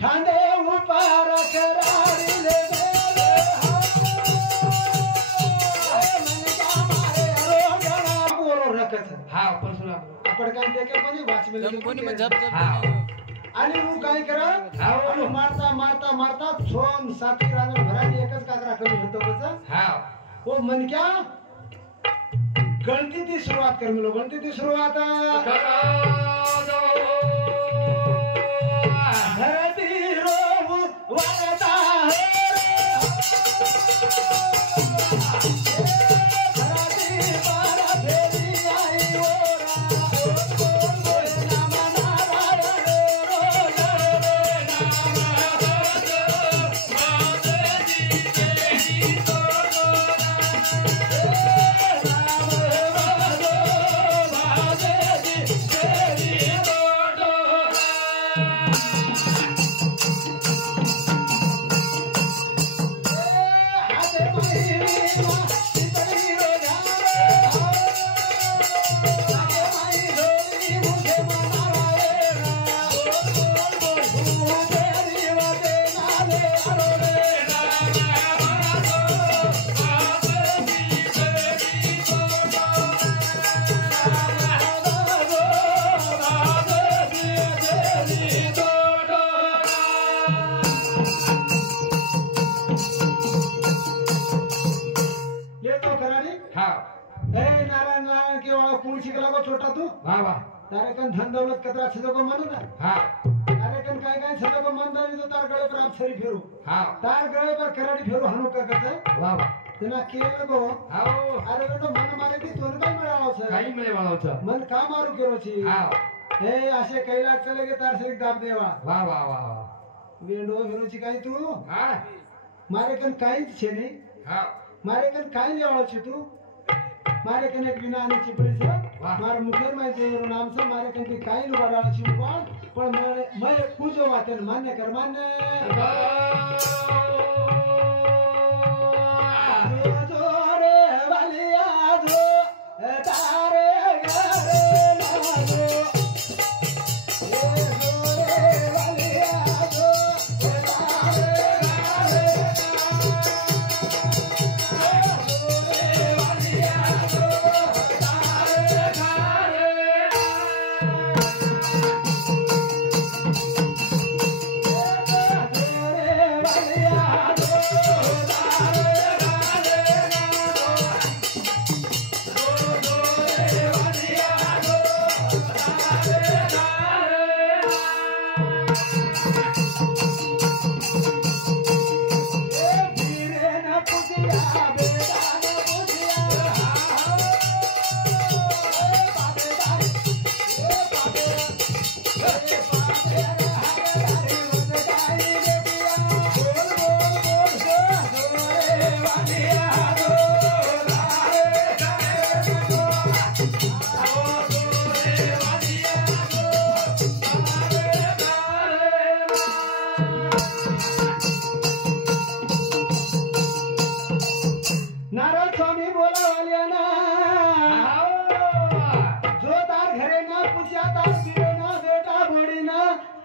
खांदे ऊपर करारी ले हाँ परशुराम आपण काय देखे कोणी वाच मिळली कोणी मग जप हाँ आणि रू काय करा हाव. मारता मारता मारता सोम साती रांगर भराली एकच काकरा कमी होतो बस हाँ हो मन क्या गणती ती सुरुवात कर मिलो गणती ती सुरुवात धरती रो वरता धरती पार फेरी आई छोटा तू वाह वाह तारे कन धन दौलत कतरा छजो को मन ना हाँ तारे कन काय काय छजो को मन दानी तो तार गळे पर आप सरी फेरू हाँ तार गळे पर कराडी फेरू हनु का करते वाह वाह तेना केल गो आओ अरे तो मन मागे ती तोर काय मिळालो छे काही मिळे वाळो छ मन का मारू केलो छी हाँ हे असे कैलास चले गे तार सरी दाब देवा वाह वाह वाह वाह वेंडो फेरू छी काय तू हाँ मारे कन काय छे ने हाँ मारे कन काय लेवाळो छी तू मारे कन एक बिना आणि चिपड़ी छे वाह मार मुखेर में देव नाम से मारे कन की काय लुबाड़ा छी पण मैं पूजो वातन मान्य कर मान्य जो रे वालिया जो तारे घरे ना जो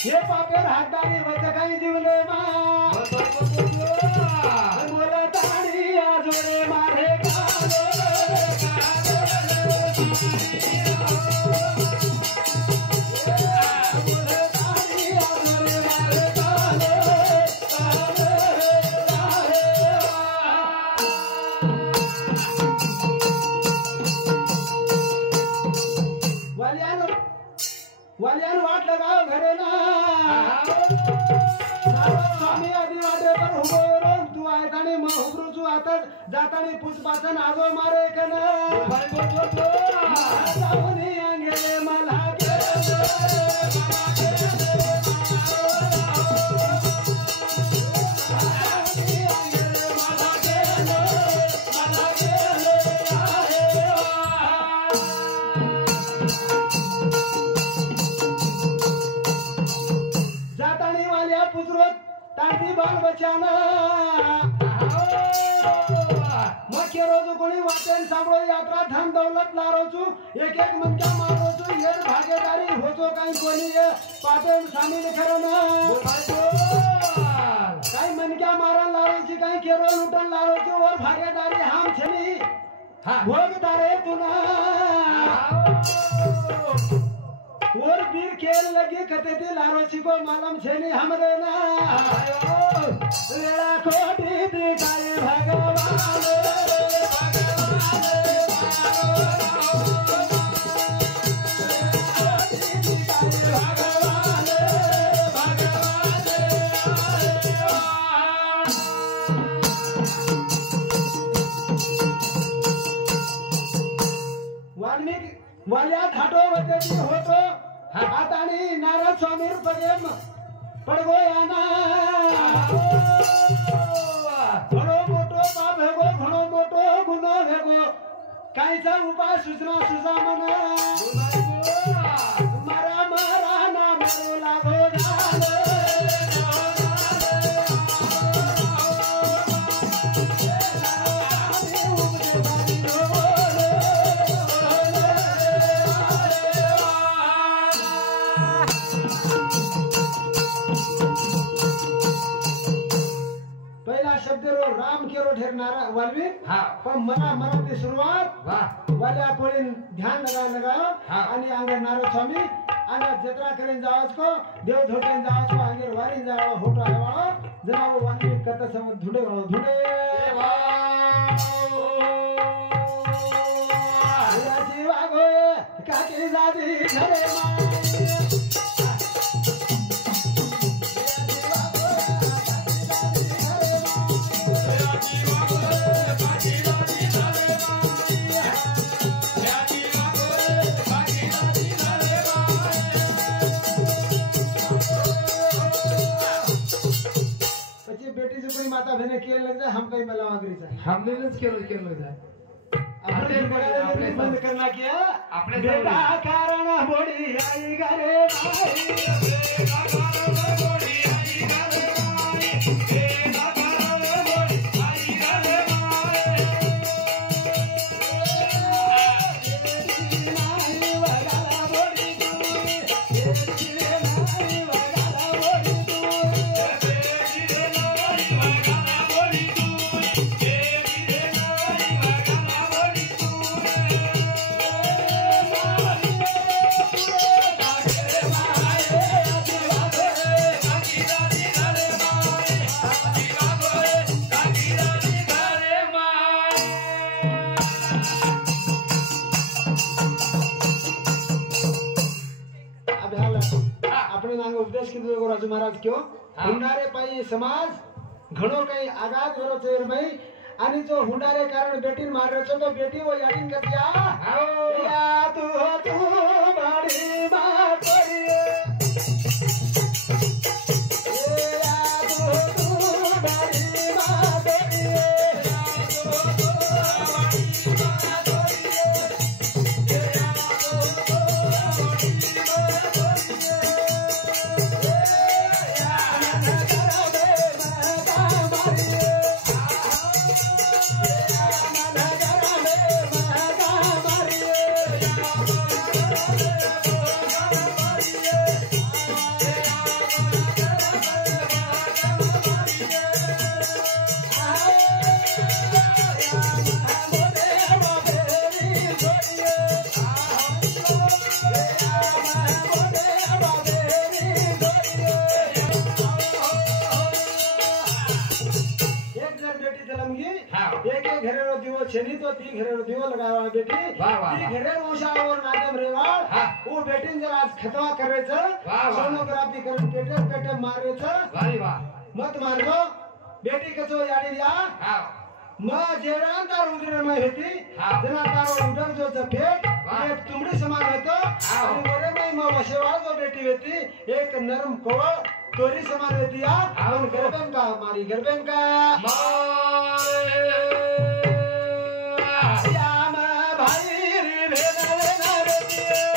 हे पापेर हाताने वच काही जीवले मा बोलतानी आजोरे मारे कालो वाल्यान वाट लगाव घरे ना स्वामी आधी वाटे पर उभो रहो तू आयतानी म उभरू छु आता जातानी पुष्पासन आगो मारे कन जाऊनी अंगेले मला तांती बाल बचाना मके रोज कोणी वाटेन सांभळो यात्रा धाम दौलत लारोचू एक एक मनका मारोचू येर भागीदारी होतो काही कोणी पापेन सामील करना काही मनका मारन लारोची काही केरो लुटन लारोचू और भागीदारी हम छली भोग तारे तुना और बीर खेल लगी कते दी लारोची को मालूम छेनी हमरे ना वेला कोटी दिखाए भगवान वाल्मीकि वाल्या थाटो वतेची होतो आतानी नारद स्वामी पगेम पडगो याना घणो मोठो पाप हेगो घणो मोठो गुन्हो हेगो कायचा उपाय सूचना सुजा मना मारा मारा ना मारू लागो राम केरो ठेरणारा वाल्मी पण मना ती सुरुवात वाल्या कोळीन ध्यान लगा आणि अंगर नारद स्वामी अंगर जत्रा करेन जावच को देव धोटेन जावच को अंगर वारी जाव होटो आवाळो जनाव वाल्मी कथा सम धुडे वाळो धुडे याची वागो काकी जादी घरे मा माता बहने केल लग जाए हम कहीं बला आगरी जाए हमने केल जाए आपने बंद करना किया आपने बेटा कारण बोड़ी आई घरे उपदेश किती राजू महाराज क्यों हुंडारे पायी समाज घणो काही आघात करो चेर भाई आणि जो हुंडारे कारण बेटीन मारछो तो बेटी वो याडीन कतिया या तू बड़ी बात करिए या तू बड़ी बात करिए एक घेरेरो दिवो छेनी तो ती घेरेरो दिवो लगावा बेटी ती घेरेरो उषावर नादम रेवाळ वो बेटीन जर आज खतवा करायचं सोनोग्राफी करून पेटे मारायचं मत मारलो बेटी कचो याडी या मग जेवण तार उंदीर माय होती जना तार उंदर जो फेट एक तुमडी समान होतो आणि वरे माय मग वशेवाळ जो बेटी होती एक नरम कोवळ तोरी समान होती या आणि गरबेन का मारी गरबेन का याम भाई रे भेना नरती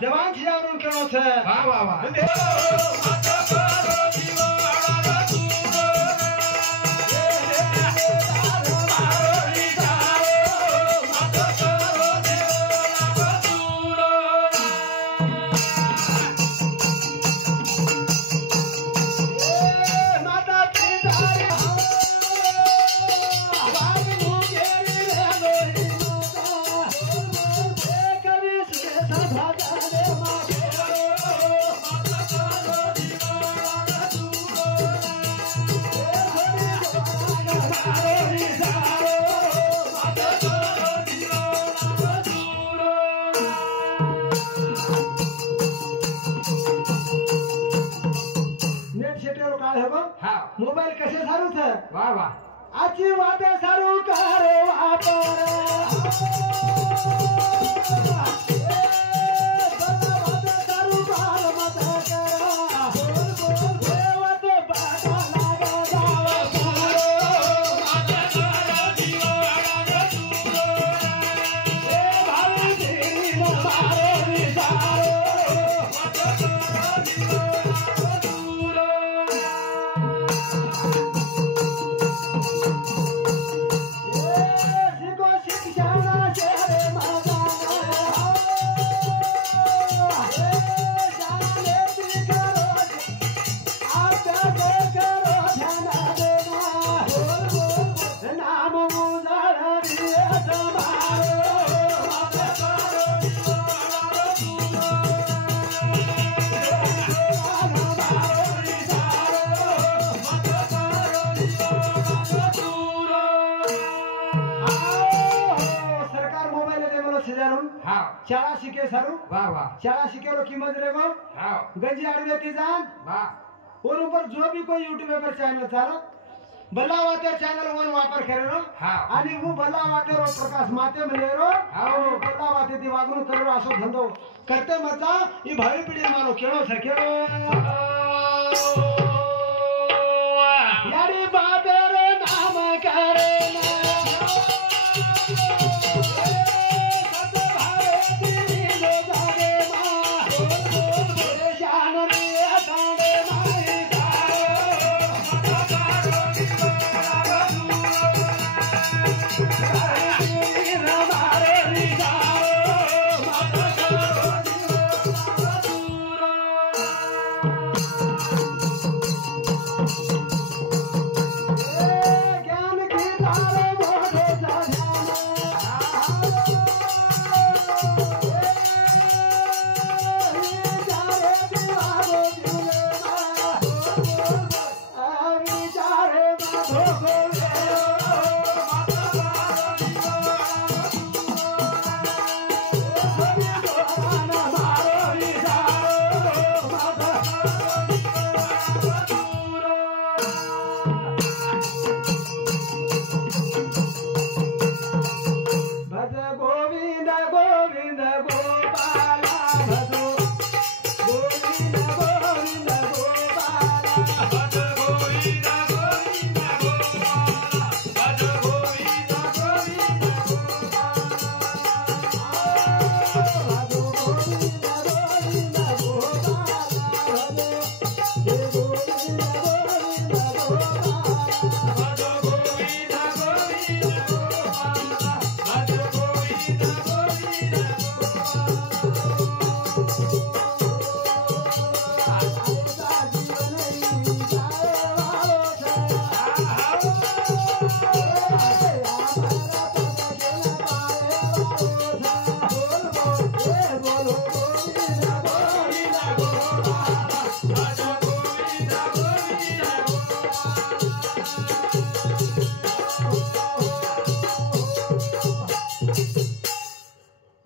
जवान खिजावरून केलो छे वाह वाह वाह मोबाइल कसे सारू थे वाह वाह आची वाते सारू करे वापर शाळा शिके सारू वाह वाह शाळा शिकेरो कीमत रे गो गंजी आडवेती जान वाह और ऊपर जो भी कोई यूट्यूब पर चैनल चालो बल्लावाते चैनल वन वापर करेरो आणि वो बल्लावाते रो प्रकाश माते मलेरो आणि बल्लावाते ती वागणूक करेरो असो धंदो करते मचा ई भावी पिढी मारो केळो सकेरो यारी बाबे रे नाम करे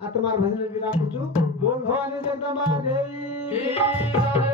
आता मार भजन विराम करतो बोल भवानी जगदंबा देवी